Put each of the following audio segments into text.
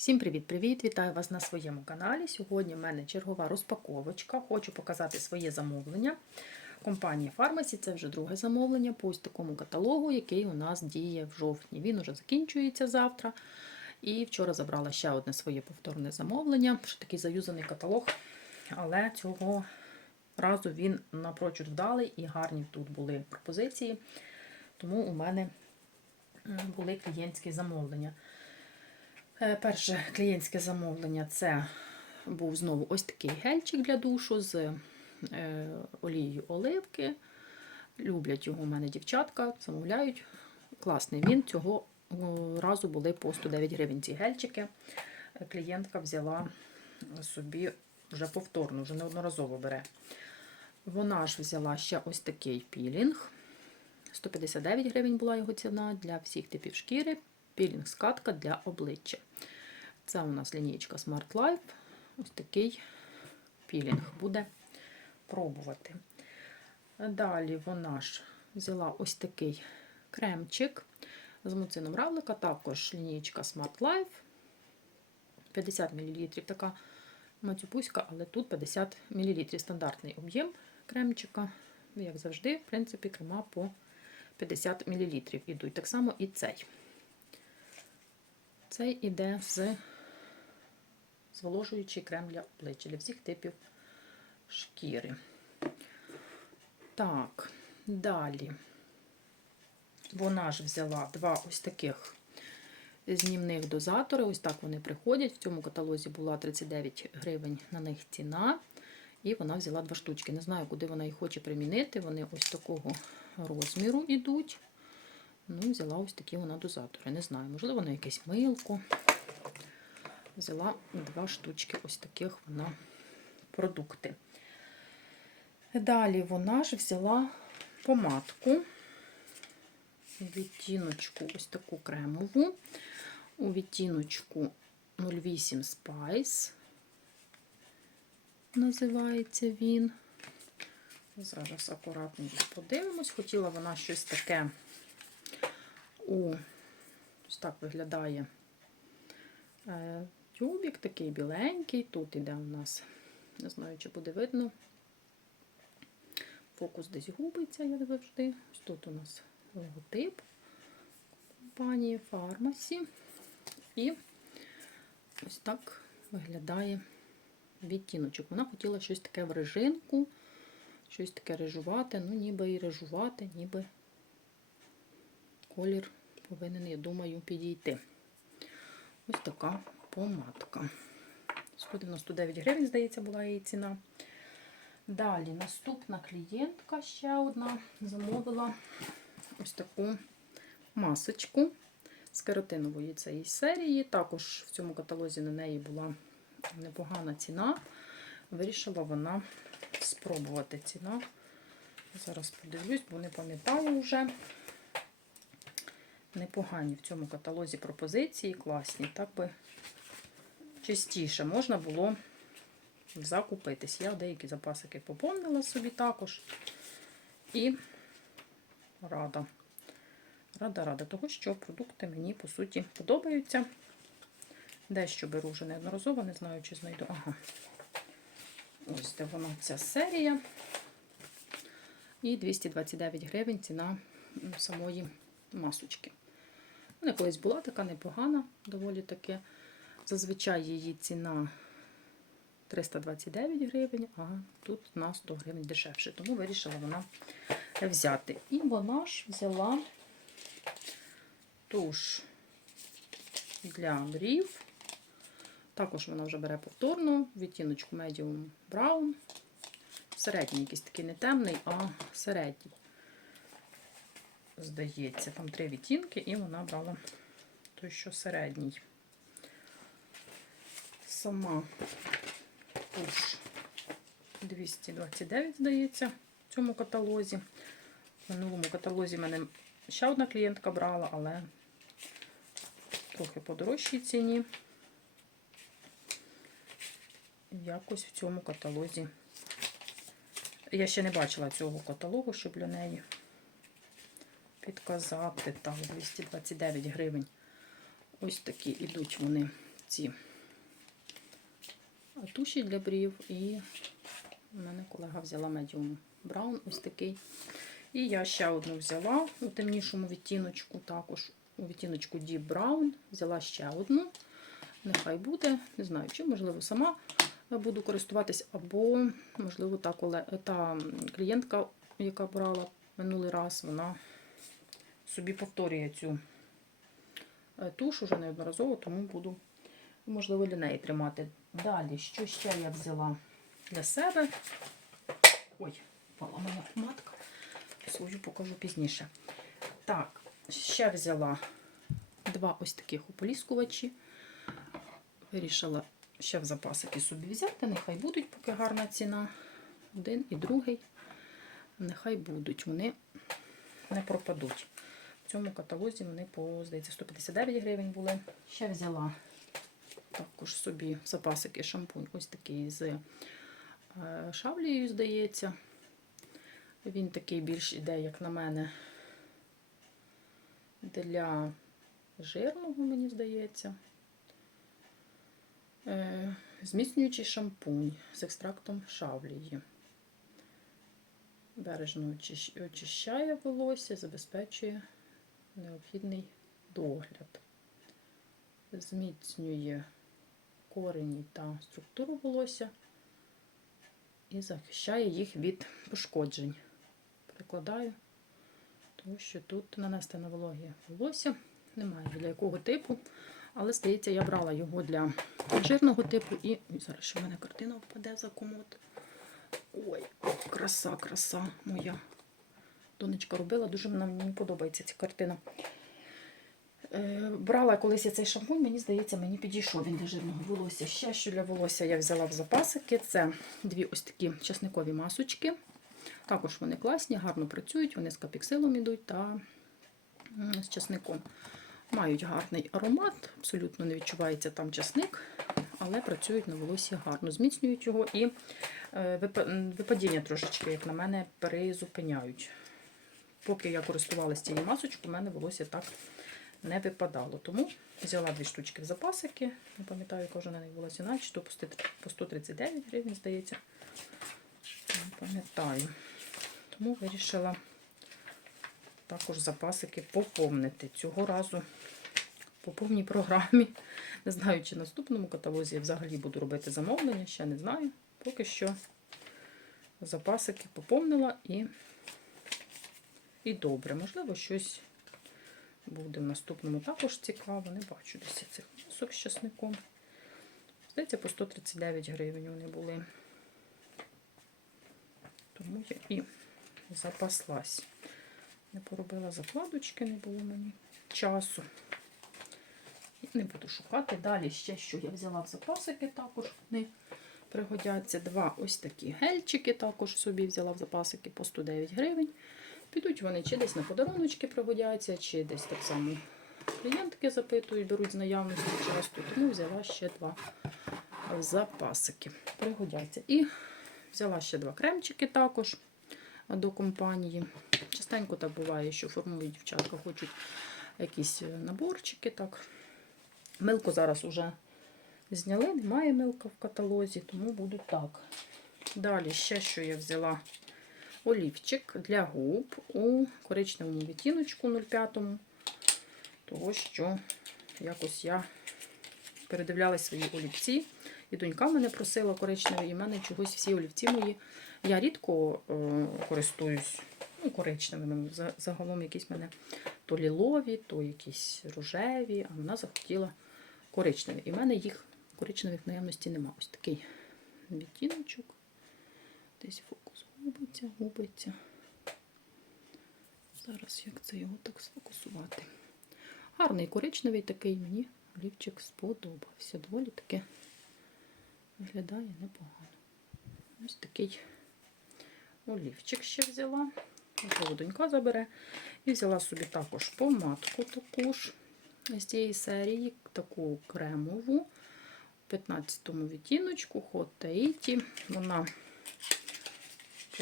Всім привіт-привіт! Вітаю вас на своєму каналі. Сьогодні в мене чергова розпаковочка. Хочу показати своє замовлення. Компанії Фармасі це вже друге замовлення по ось такому каталогу, який у нас діє в жовтні. Він уже закінчується завтра. І вчора забрала ще одне своє повторне замовлення. Ще такий заюзаний каталог, але цього разу він напрочуд вдалий і гарні тут були пропозиції. Тому у мене були клієнтські замовлення. Е, Перше клієнтське замовлення це був знову ось такий гельчик для душу з е, олією оливки. Люблять його у мене дівчатка, замовляють. Класний він. Цього разу були по 109 гривень ці гельчики. Клієнтка взяла собі вже повторно, вже неодноразово бере. Вона ж взяла ще ось такий пілінг. 159 гривень була його ціна для всіх типів шкіри. Пілінг скатка для обличчя. Це у нас лінійка Smart Life. Ось такий пілінг буде пробувати. Далі вона ж взяла ось такий кремчик з муцином равлика, також лінійка Smart Life. 50 мл. Така матюпуська, але тут 50 мл. Стандартний об'єм кремчика. Як завжди, в принципі, крема по 50 мл ідуть. Так само і цей. Цей іде з зволожуючий крем для обличчя для всіх типів шкіри. Так, далі вона ж взяла два ось таких знімних дозатори. Ось так вони приходять. В цьому каталозі була 39 гривень на них ціна. І вона взяла два штучки. Не знаю, куди вона їх хоче примінити. Вони ось такого розміру йдуть. Ну, взяла ось такі вона дозатори. Не знаю, можливо, на якесь милко. Взяла два штучки ось таких вона продукти. Далі вона ж взяла помадку, відтіночку, ось таку кремову, у відтіночку 08 Spice. Називається він. Зараз акуратно подивимось. Хотіла вона щось таке у ось так виглядає е, тюбік, такий біленький. Тут іде у нас, не знаю, чи буде видно. Фокус десь губиться, як завжди. Ось тут у нас логотип компанії Фармасі. І ось так виглядає відтіночок. Вона хотіла щось таке в режинку, щось таке режувати, ну ніби і режувати, ніби колір повинен, я думаю, підійти. Ось така помадка. 199 гривень, здається, була її ціна. Далі наступна клієнтка ще одна замовила ось таку масочку з кератинової цієї серії. Також в цьому каталозі на неї була непогана ціна. Вирішила вона спробувати ціна. Зараз подивлюсь, бо не пам'ятаю вже. Непогані в цьому каталозі пропозиції, класні. Так би частіше можна було закупитись. Я деякі запасики поповнила собі також. І рада. Рада, рада того, що продукти мені, по суті, подобаються. Дещо беру вже неодноразово, не знаю, чи знайду. Ага. Ось де вона ця серія. І 229 гривень ціна самої масочки. Мене колись була така непогана, доволі таки. Зазвичай її ціна 329 гривень, а тут на 100 гривень дешевше. Тому вирішила вона взяти. І вона ж взяла туш для брів. Також вона вже бере повторно, відтіночку Medium Brown. Середній якийсь такий не темний, а середній. Здається, там три відтінки, і вона брала той, що середній. Сама туш 229, здається, в цьому каталозі. В минулому каталозі в мене ще одна клієнтка брала, але трохи по дорожчій ціні. Якось в цьому каталозі. Я ще не бачила цього каталогу, щоб для неї підказати. Так, 229 гривень. Ось такі ідуть вони ці туші для брів. І у мене колега взяла медіум браун, ось такий. І я ще одну взяла у темнішому відтіночку, також у відтіночку Deep Brown. Взяла ще одну. Нехай буде. Не знаю, чи, можливо, сама буду користуватись, або, можливо, та, та клієнтка, яка брала минулий раз, вона собі повторює цю е, туш уже неодноразово, тому буду, можливо, для неї тримати. Далі, що ще я взяла для себе? Ой, впала моя матка. Свою покажу пізніше. Так, ще взяла два ось таких ополіскувачі. Вирішила ще в запасики собі взяти. Нехай будуть, поки гарна ціна. Один і другий. Нехай будуть. Вони не пропадуть. В цьому каталозі вони по, здається, 159 гривень були. Ще взяла також собі запасики шампунь. Ось такий з е, шавлією, здається. Він такий більш іде, як на мене, для жирного, мені здається. Е, Зміцнюючий шампунь з екстрактом шавлії. Бережно очищає волосся, забезпечує необхідний догляд. Зміцнює корені та структуру волосся і захищає їх від пошкоджень. Прикладаю, тому що тут нанесена вологі волосся. Немає для якого типу. Але, здається, я брала його для жирного типу і. Зараз ще в мене картина впаде за комод. Ой, краса, краса моя. Донечка робила, дуже мені подобається ця картина. Е, брала колись я цей шампунь, мені здається, мені підійшов він для жирного волосся. Ще що для волосся я взяла в запасики. Це дві ось такі часникові масочки. Також вони класні, гарно працюють, вони з капіксилом йдуть та з часником. Мають гарний аромат, абсолютно не відчувається там часник, але працюють на волосі гарно, зміцнюють його і е, випадіння трошечки, як на мене, призупиняють. Поки я користувалася цією масочкою, у мене волосся так не випадало. Тому взяла дві штучки в запасики. Не пам'ятаю, яка вже на них була ціна, чи то по 100 по 139 гривень, здається. Не пам'ятаю. Тому вирішила також запасики поповнити. Цього разу по повній програмі. Не знаю, чи в наступному каталозі я взагалі буду робити замовлення, ще не знаю. Поки що запасики поповнила і, і добре. Можливо, щось буде в наступному також цікаво. Не бачу десь цих масок з часником. Здається, по 139 гривень вони були. Тому я і запаслась. Не поробила закладочки, не було мені часу. І не буду шукати. Далі ще, що я взяла в запасики, також вони пригодяться. Два ось такі гельчики також собі взяла в запасики по 109 гривень. Підуть вони чи десь на подаруночки пригодяться, чи десь так само клієнтки запитують, беруть з наявності часто. Тому взяла ще два запасики. Пригодяться. І взяла ще два кремчики також до компанії. Частенько так буває, що формують дівчатка, хочуть якісь наборчики. так. Милку зараз уже зняли, немає милка в каталозі, тому буду так. Далі ще що я взяла олівчик для губ у коричневому відтіночку 05, того що якось я передивляла свої олівці. І донька мене просила коричневі, і в мене чогось всі олівці мої. Я рідко е, користуюсь ну, коричневими. Загалом якісь мене то лілові, то якісь рожеві, а вона захотіла коричневі. І в мене їх коричневих наявності нема. Ось такий відтіночок. Губиться, губиться. Зараз як це його так сфокусувати. Гарний коричневий такий мені олівчик сподобався. Доволі таки виглядає непогано. Ось такий олівчик ще взяла. Можливо, донька забере. І взяла собі також помадку таку ж з цієї серії, таку кремову, в 15-му відтіночку Hot Tahiti. Вона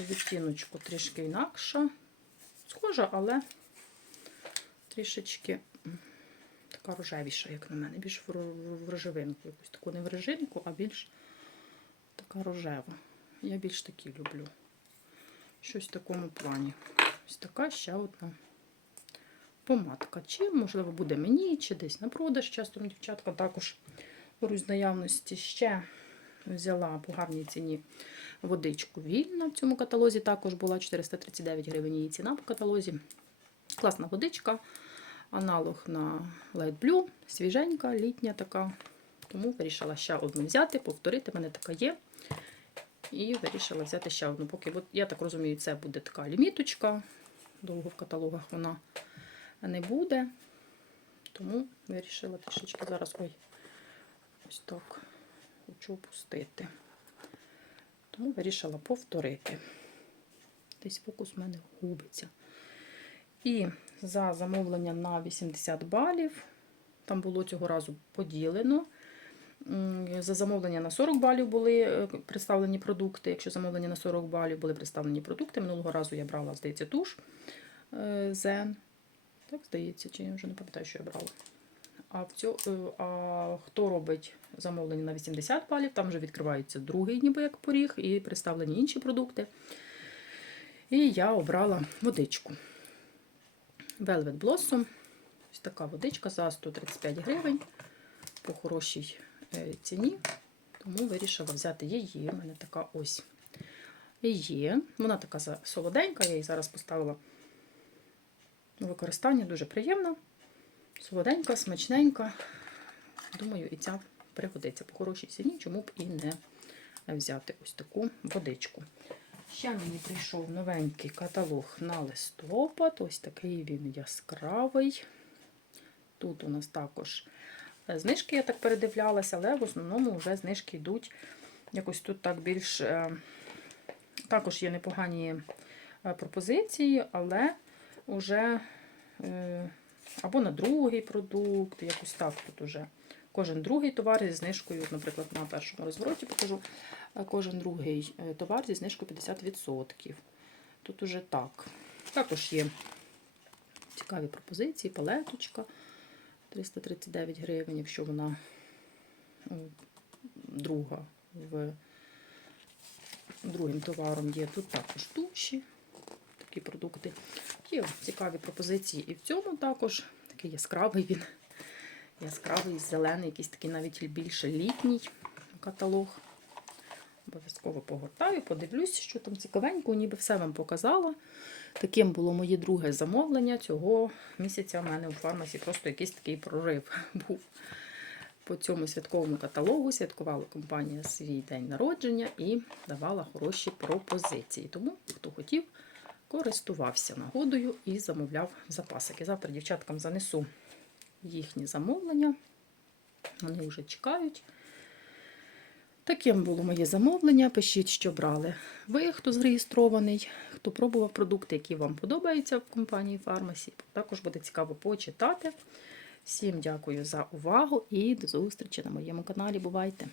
відтіночку трішки інакша. Схожа, але трішечки така рожевіша, як на мене, більш в. Якусь таку не в а більш така рожева. Я більш такі люблю. Щось в такому плані. Ось така ще одна помадка. Чи, можливо, буде мені, чи десь на продаж. Часто дівчатка також беруть з наявності ще взяла по гарній ціні водичку вільна в цьому каталозі. Також була 439 гривень її ціна по каталозі. Класна водичка, аналог на Light Blue, свіженька, літня така. Тому вирішила ще одну взяти, повторити, в мене така є. І вирішила взяти ще одну. Поки, от, я так розумію, це буде така ліміточка. Довго в каталогах вона не буде. Тому вирішила трішечки зараз ой, ось так хочу опустити. Тому вирішила повторити. Десь фокус в мене губиться. І за замовлення на 80 балів, там було цього разу поділено. За замовлення на 40 балів були е, представлені продукти. Якщо замовлення на 40 балів були представлені продукти, минулого разу я брала, здається, туш Zen. Так, здається, чи я вже не пам'ятаю, що я брала. А, в цьо, е, а хто робить замовлення на 80 балів, там вже відкривається другий, ніби як поріг, і представлені інші продукти. І я обрала водичку. Velvet Blossom. Ось така водичка за 135 гривень по хорошій е, ціні. Тому вирішила взяти її. У мене така ось є. Вона така солоденька, я її зараз поставила у використання, дуже приємна. Солоденька, смачненька. Думаю, і ця пригодиться по хорошій ціні, чому б і не взяти ось таку водичку. Ще мені прийшов новенький каталог на листопад. Ось такий він яскравий. Тут у нас також е, знижки, я так передивлялася, але в основному вже знижки йдуть. Якось тут так більш е, також є непогані е, пропозиції, але вже або на другий продукт, якось так тут уже. Кожен другий товар зі знижкою, наприклад, на першому розвороті покажу, е, кожен другий е, товар зі знижкою 50%. Тут уже так. Також є цікаві пропозиції, палеточка 339 гривень, якщо вона друга в другим товаром є. Тут також туші, такі продукти. Є цікаві пропозиції і в цьому також. Такий яскравий він. Яскравий, зелений, якийсь такий навіть більше літній каталог. Обов'язково погортаю, подивлюсь, що там цікавенько, ніби все вам показала. Таким було моє друге замовлення. Цього місяця в мене у фармасі просто якийсь такий прорив був. По цьому святковому каталогу святкувала компанія свій день народження і давала хороші пропозиції. Тому, хто хотів, користувався нагодою і замовляв запасики. Завтра дівчаткам занесу їхні замовлення. Вони вже чекають. Таким було моє замовлення. Пишіть, що брали ви, хто зареєстрований, хто пробував продукти, які вам подобаються в компанії Фармасі. Також буде цікаво почитати. Всім дякую за увагу і до зустрічі на моєму каналі. Бувайте!